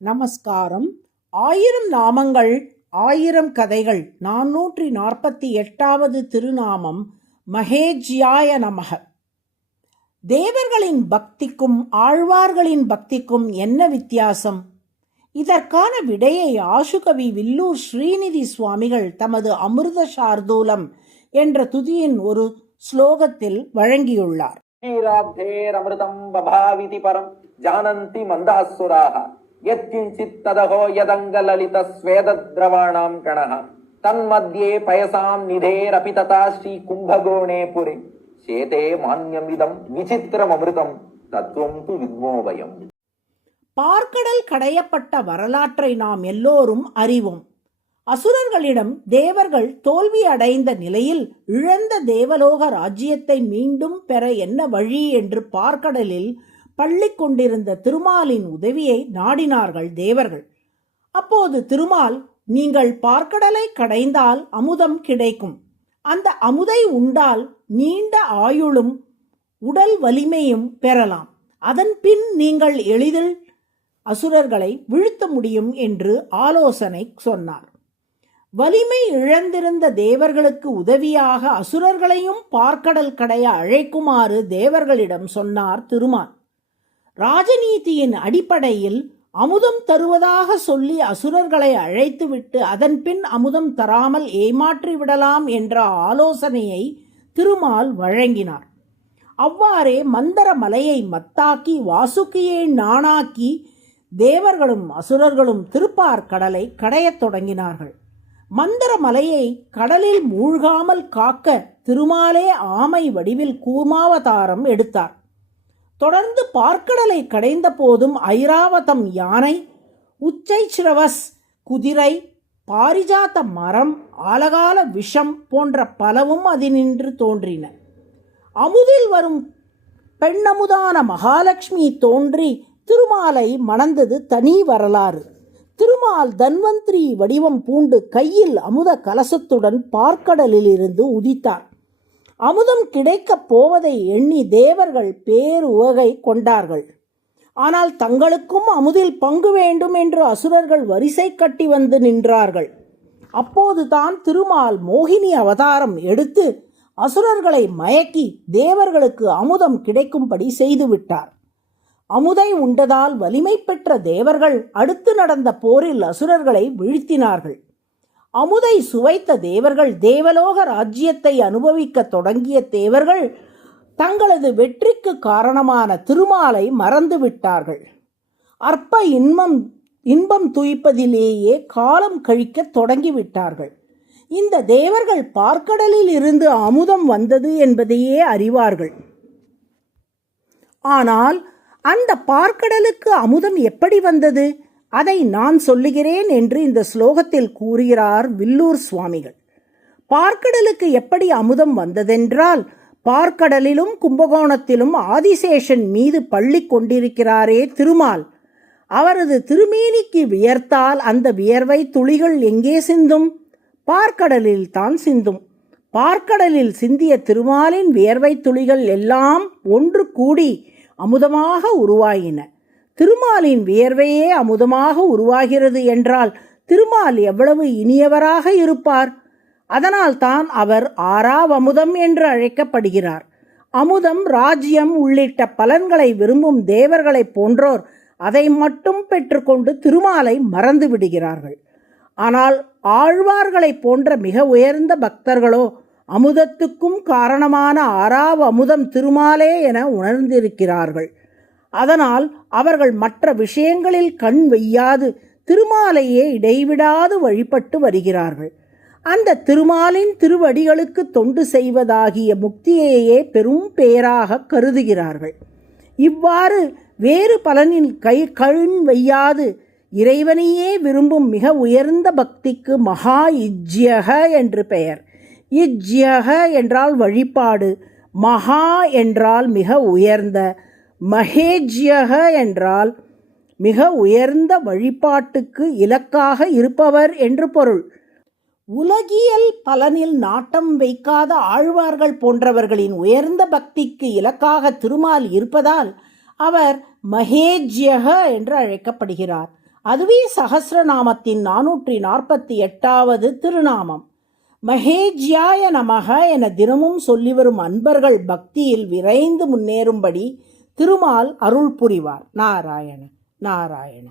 நமஸ்காரம். 1000 நாமங்கள் 1000 கதைகள் 448வது திருநாமம் மகேஜ்யாய நமக. தேவர்களின் பக்திக்கும் ஆழ்வார்களின் பக்திக்கும் என்ன வித்தியாசம்? இதற்கான விடையை ஆசுகவி வில்லூர் ஸ்ரீநிதி சுவாமிகள் தமது அமிர்த சார்தூலம் என்ற துதியின் ஒரு ஸ்லோகத்தில் வழங்கியுள்ளார். அமிர்தம் பபாவிதி பரம் ஜானந்தி மந்தாசுராக யத்கிஞ்சித் ததஹோ யதங்கலலித ஸ்வேதத்ரவாணாம் கணஹ தன்மத்யே பயசாம் நிதேரபி ததா ஸ்ரீ கும்பகோணே புரே சேதே மான்யமிதம் விசித்திரம் அமிர்தம் தத்துவம் து வித்மோபயம். பார்க்கடல் கடையப்பட்ட வரலாற்றை நாம் எல்லோரும் அறிவோம். அசுரர்களிடம் தேவர்கள் தோல்வி அடைந்த நிலையில் இழந்த தேவலோக ராஜ்யத்தை மீண்டும் பெற என்ன வழி என்று பார்க்கடலில் பள்ளி கொண்டிருந்த திருமாலின் உதவியை நாடினார்கள் தேவர்கள். அப்போது திருமால், நீங்கள் பார்க்கடலை கடைந்தால் அமுதம் கிடைக்கும், அந்த அமுதை உண்டால் நீண்ட ஆயுளும் உடல் வலிமையும் பெறலாம், அதன் பின் நீங்கள் எளிதில் அசுரர்களை வீழ்த்த முடியும் என்று ஆலோசனை சொன்னார். வலிமை இழந்திருந்த தேவர்களுக்கு உதவியாக அசுரர்களையும் பார்க்கடல் கடைய அழைக்குமாறு தேவர்களிடம் சொன்னார் திருமால். ராஜநீதியின் அடிப்படையில் அமுதம் தருவதாக சொல்லி அசுரர்களை அழைத்துவிட்டு அதன் பின் அமுதம் தராமல் ஏமாற்றி விடலாம் என்ற ஆலோசனையை திருமால் வழங்கினார். அவ்வாறே மந்தர மலையை மத்தாக்கி வாசுகியை நாணாக்கி தேவர்களும் அசுரர்களும் திருப்பார்கடலை கடையத் தொடங்கினார்கள். மந்தர மலையை கடலில் மூழ்காமல் காக்க திருமாலே ஆமை வடிவில் கூர்மாவதாரம் எடுத்தார். தொடர்ந்து பார்க்கடலை கடைந்த போதும் ஐராவதம் யானை, உச்சைச்சிரவஸ் குதிரை, பாரிஜாத்த மரம், ஆலகால விஷம் போன்ற பலவும் அதினின்று தோன்றின. அமுதில் வரும் பெண்ணமுதான மகாலட்சுமி தோன்றி திருமாலை மணந்தது தனி வரலாறு. திருமால் தன்வந்திரி வடிவம் பூண்டு கையில் அமுத கலசத்துடன் பார்க்கடலில் இருந்து உதித்தார். அமுதம் கிடைக்கப் போவதை எண்ணி தேவர்கள் பேருவகை கொண்டார்கள். ஆனால் தங்களுக்கும் அமுதில் பங்கு வேண்டும் என்று அசுரர்கள் வரிசை கட்டி வந்து நின்றார்கள். அப்போதுதான் திருமால் மோகினி அவதாரம் எடுத்து அசுரர்களை மயக்கி தேவர்களுக்கு அமுதம் கிடைக்கும்படி செய்துவிட்டார். அமுதை உண்டதால் வலிமை பெற்ற தேவர்கள் அடுத்து நடந்த போரில் அசுரர்களை வீழ்த்தினார்கள். அமுதை சுவைத்த தேவர்கள் தேவலோக ராஜ்யத்தை அனுபவிக்க தொடங்கிய தேவர்கள் தங்களது வெற்றிக்கு காரணமான திருமாலை மறந்துவிட்டார்கள். அற்ப இன்பம் துய்ப்பதிலேயே காலம் கழிக்க தொடங்கிவிட்டார்கள். இந்த தேவர்கள் பார்க்கடலில் இருந்து அமுதம் வந்தது என்பதையே அறிவார்கள். ஆனால் அந்த பார்க்கடலுக்கு அமுதம் எப்படி வந்தது? அதை நான் சொல்லுகிறேன் என்று இந்த ஸ்லோகத்தில் கூறுகிறார் வில்லூர் சுவாமிகள். பார்க்கடலுக்கு எப்படி அமுதம் வந்ததென்றால், பார்க்கடலிலும் கும்பகோணத்திலும் ஆதிசேஷன் மீது பள்ளி கொண்டிருக்கிறாரே திருமால், அவரது திருமேனிக்கு வியர்த்தால் அந்த வியர்வை துளிகள் எங்கே சிந்தும்? பார்க்கடலில் தான் சிந்தும். பார்க்கடலில் சிந்திய திருமாலின் வியர்வை துளிகள் எல்லாம் ஒன்று கூடி அமுதமாக உருவாயின. திருமாலின் வியர்வையே அமுதமாக உருவாகிறது என்றால் திருமால் எவ்வளவு இனியவராக இருப்பார்! அதனால் தான் அவர் ஆறாவமுதம் என்று அழைக்கப்படுகிறார். அமுதம், ராஜ்யம் உள்ளிட்ட பலன்களை விரும்பும் தேவர்களைப் போன்றோர் அதை மட்டும் பெற்றுக்கொண்டு திருமாலை மறந்து விடுகிறார்கள். ஆனால் ஆழ்வார்களைப் போன்ற மிக உயர்ந்த பக்தர்களோ அமுதத்துக்கும் காரணமான ஆறாவமுதம் திருமாலே என உணர்ந்திருக்கிறார்கள். அதனால் அவர்கள் மற்ற விஷயங்களில் கண் வையாது திருமாலையே இடைவிடாது வழிபட்டு வருகிறார்கள். அந்த திருமாலின் திருவடிகளுக்கு தொண்டு செய்வதாகிய முக்தியையே பெரும் பேராக கருதுகிறார்கள். இவ்வாறு வேறு பலனில் கண் வையாது இறைவனையே விரும்பும் மிக உயர்ந்த பக்திக்கு மகா இஜ்யக என்று பெயர். இஜ்யக என்றால் வழிபாடு, மகா என்றால் மிக உயர்ந்த, மகேஜ்யக என்றால் மிக உயர்ந்த வழிபாட்டுக்கு இலக்காக இருப்பவர் என்று பொருள். உலகியல் பலனில் நாட்டம் வைக்காத ஆழ்வார்கள் போன்றவர்களின் உயர்ந்த பக்திக்கு இலக்காக திருமால் இருப்பதால் அவர் மகேஜ்யக என்று அழைக்கப்படுகிறார். அதுவே சஹஸ்ரநாமத்தின் 448வது திருநாமம். மகேஜ்யாய நமக என தினமும் சொல்லி வரும் அன்பர்கள் பக்தியில் விரைந்து முன்னேறும்படி திருமால் அருள் புரிவார். நாராயண நாராயண.